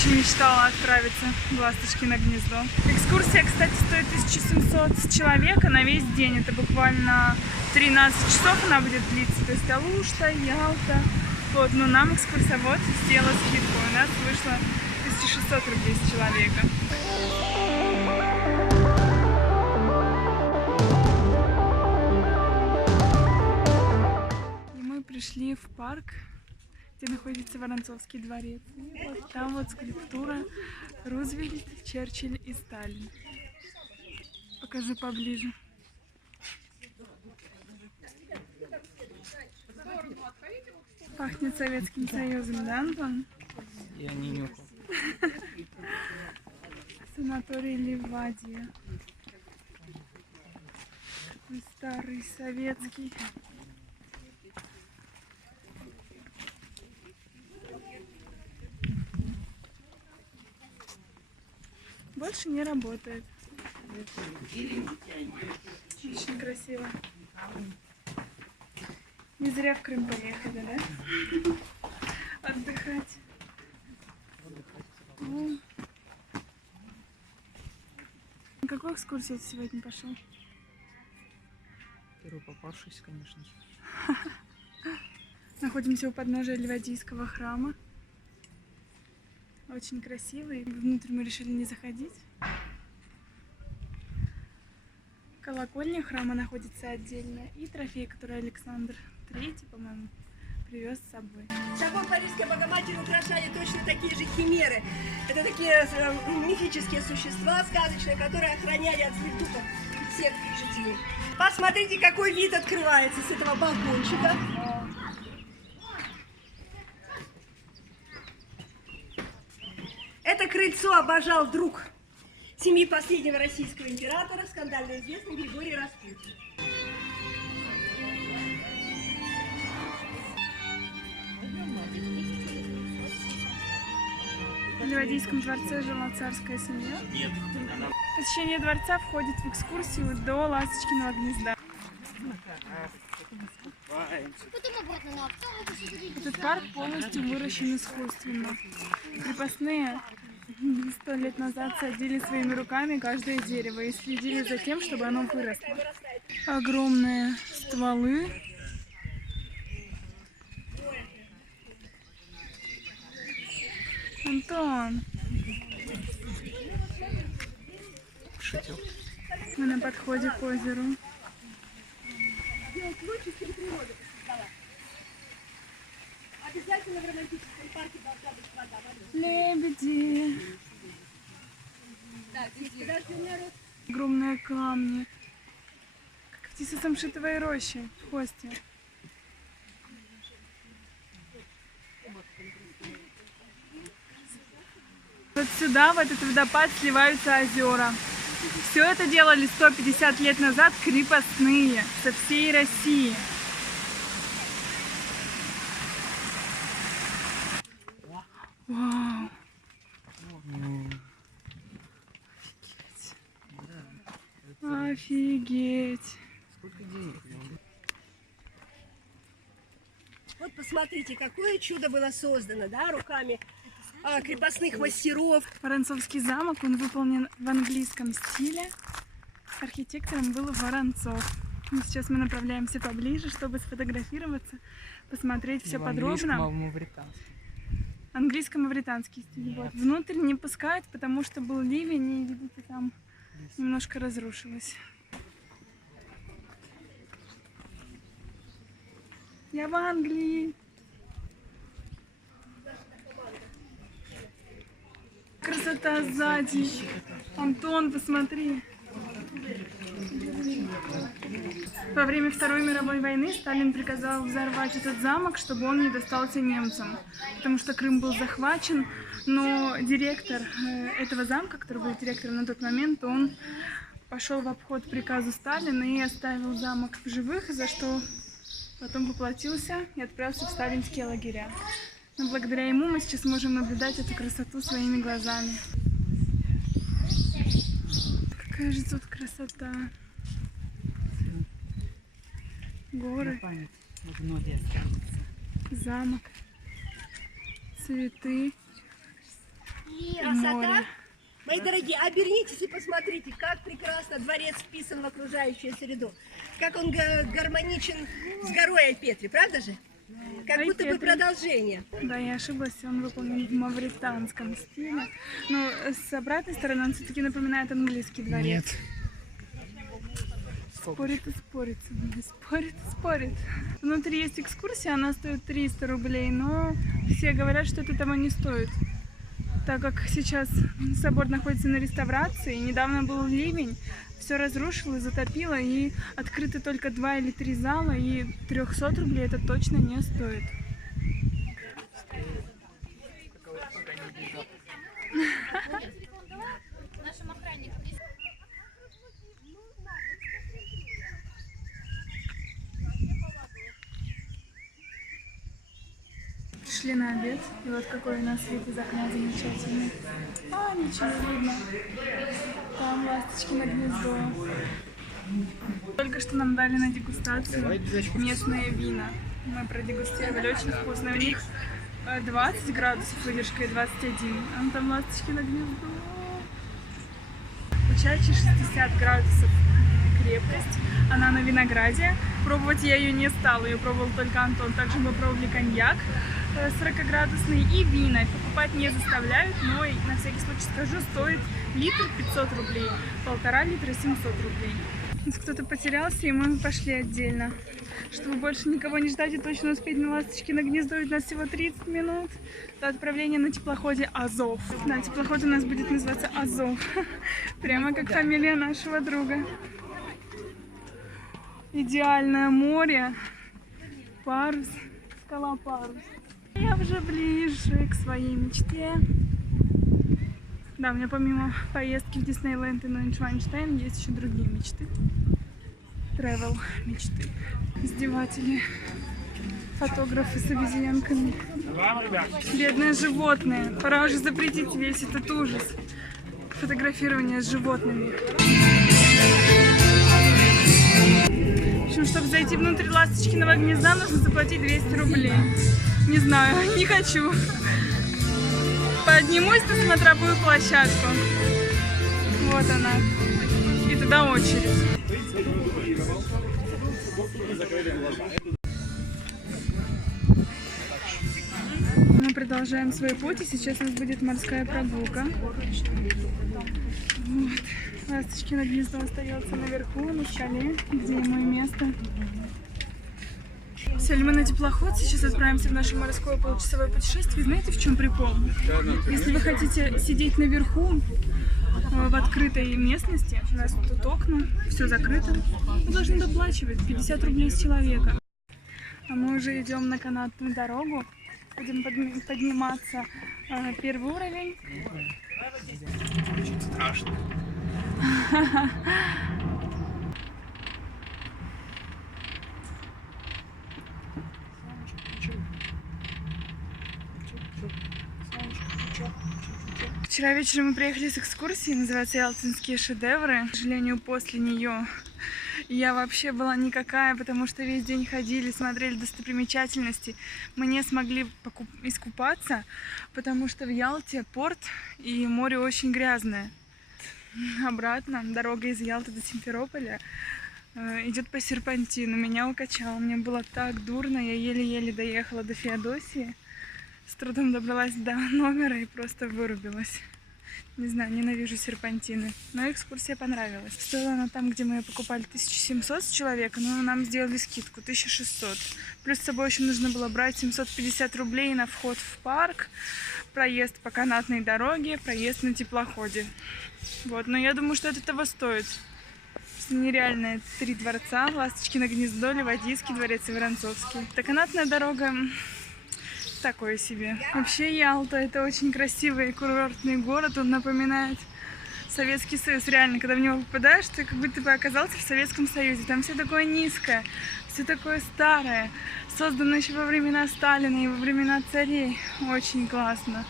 очень мечтала отправиться в Ласточкино гнездо. Экскурсия, кстати, стоит 1700 с человека на весь день. Это буквально 13 часов она будет длиться. То есть Алушта, Ялта. Вот, но нам экскурсия вот сделала скидку. У нас вышло 1600 рублей с человека. И мы пришли в парк, где находится Воронцовский дворец. И вот там вот скульптура Рузвельт, Черчилль и Сталин. Покажу поближе. Пахнет Советским Союзом, да, Антон? Я не нюхал. Санаторий Ливадия. Такой старый советский. Больше не работает. Очень красиво. Не зря в Крым поехали, да? Отдыхать. На какую экскурсию ты сегодня пошел? Первый попавшийся, конечно же. Находимся у подножия Ливадийского храма. Очень красивый. Внутрь мы решили не заходить. Колокольня храма находится отдельно. И трофей, который Александр III, по-моему, привез с собой. Собор Парижской Богоматери украшали точно такие же химеры. Это такие мифические существа сказочные, которые охраняли от злых духов всех жителей. Посмотрите, какой вид открывается с этого балкончика. Это крыльцо обожал друг семьи последнего российского императора, скандально известный Григорий Распутин. В Ливадийском дворце жила царская семья. Нет. Посещение дворца входит в экскурсию до Ласточкиного гнезда. Этот парк полностью выращен искусственно. Крепостные 100 лет назад садили своими руками каждое дерево и следили за тем, чтобы оно выросло. Огромные стволы. Антон, Шутил. мы на подходе к озеру. Обязательно в романтическом парке должна быть вода. Лебеди. Огромные камни. Как птицы самшитовой рощи в хосте. Вот сюда, в этот водопад, сливаются озера. Все это делали 150 лет назад крепостные со всей России. Вау! Офигеть! Сколько денег? Вот посмотрите, какое чудо было создано, да, руками крепостных мастеров. Воронцовский замок, он выполнен в английском стиле. Архитектором был Воронцов. И сейчас мы направляемся поближе, чтобы сфотографироваться, посмотреть все подробно. Английско-мавританский стиль. Вот. Внутрь не пускают, потому что был ливень, и, видите, там немножко разрушилось. Я в Англии. Красота сзади. Антон, посмотри. Во время Второй мировой войны Сталин приказал взорвать этот замок, чтобы он не достался немцам, потому что Крым был захвачен, но директор этого замка, который был директором на тот момент, он пошел в обход приказу Сталина и оставил замок в живых, за что потом поплатился и отправился в сталинские лагеря. Но благодаря ему мы сейчас можем наблюдать эту красоту своими глазами. Какая же тут красота! Горы, замок, цветы. красота. море. Мои дорогие, обернитесь и посмотрите, как прекрасно дворец вписан в окружающую среду. Как он гармоничен с горой Айпетри, правда же? Как будто бы Айпетри. продолжение. Да, я ошиблась, он выполнен в мавританском стиле. Но с обратной стороны он все-таки напоминает английский дворец. Нет. Спорит и спорит, спорит и спорит. Внутри есть экскурсия, она стоит 300 рублей, но все говорят, что это того не стоит. Так как сейчас собор находится на реставрации, недавно был ливень, все разрушило, затопило, и открыты только 2 или 3 зала, и 300 рублей это точно не стоит. Пришли на обед, и вот какой у нас вид из окна замечательный. А, ничего не видно. Там ласточки на гнездо. Только что нам дали на дегустацию местные вина. Мы продегустировали, очень вкусно. У них 20 градусов выдержка и 21. А там ласточки на гнездо. У чачи 60 градусов крепкость. Она на винограде. Пробовать я ее не стала, ее пробовал только Антон. Также мы пробовали коньяк 40-градусный и вина. Покупать не заставляют, но на всякий случай скажу, стоит литр 500 рублей, 1,5 литра 700 рублей. Если кто-то потерялся, и мы пошли отдельно. Чтобы больше никого не ждать и точно успеть на ласточки на гнездо, ведь у нас всего 30 минут до отправления на теплоходе Азов. Да, теплоход у нас будет называться Азов. Прямо как фамилия нашего друга. Идеальное море. Парус. Скала Парус. Я уже ближе к своей мечте. Да, у меня помимо поездки в Диснейленд и Нойншвайнштейн есть еще другие мечты. Travel мечты. Издеватели. Фотографы с обезьянками. Бедные животные. Пора уже запретить весь этот ужас. Фотографирование с животными. В общем, чтобы зайти внутрь ласточкиного гнезда, нужно заплатить 200 рублей. Не знаю, не хочу. Поднимусь на смотровую площадку. Вот она. И туда очередь. Мы продолжаем свой путь, и сейчас у нас будет морская прогулка. Вот. Ласточкино гнездо остается наверху, на скале, где ему и место. Сели мы на теплоход, сейчас отправимся в наше морское получасовое путешествие. Знаете, в чем прикол? Если вы хотите сидеть наверху, в открытой местности, у нас тут окна, все закрыто, вы должны доплачивать 50 рублей с человека. А мы уже идем на канатную дорогу, будем подниматься первый уровень. Очень страшно. Вчера вечером мы приехали с экскурсией, называется «Ялтинские шедевры». К сожалению, после нее я вообще была никакая, потому что весь день ходили, смотрели достопримечательности. Мы не смогли искупаться, потому что в Ялте порт и море очень грязное. Обратно дорога из Ялты до Симферополя идет по серпантину. Меня укачало, мне было так дурно, я еле-еле доехала до Феодосии. С трудом добралась до номера и просто вырубилась. Не знаю, ненавижу серпантины. Но экскурсия понравилась. Стоила она там, где мы ее покупали, 1700 с человека, но нам сделали скидку 1600. Плюс с собой еще нужно было брать 750 рублей на вход в парк, проезд по канатной дороге, проезд на теплоходе. Вот, но я думаю, что это того стоит. Нереальные 3 дворца: Ласточкино гнездо, Ливадийский дворец и Воронцовский. Это канатная дорога такое себе. Вообще Ялта — это очень красивый курортный город, он напоминает Советский Союз. Реально, когда в него попадаешь, ты как будто бы оказался в Советском Союзе. Там все такое низкое, все такое старое, создано еще во времена Сталина и во времена царей. Очень классно.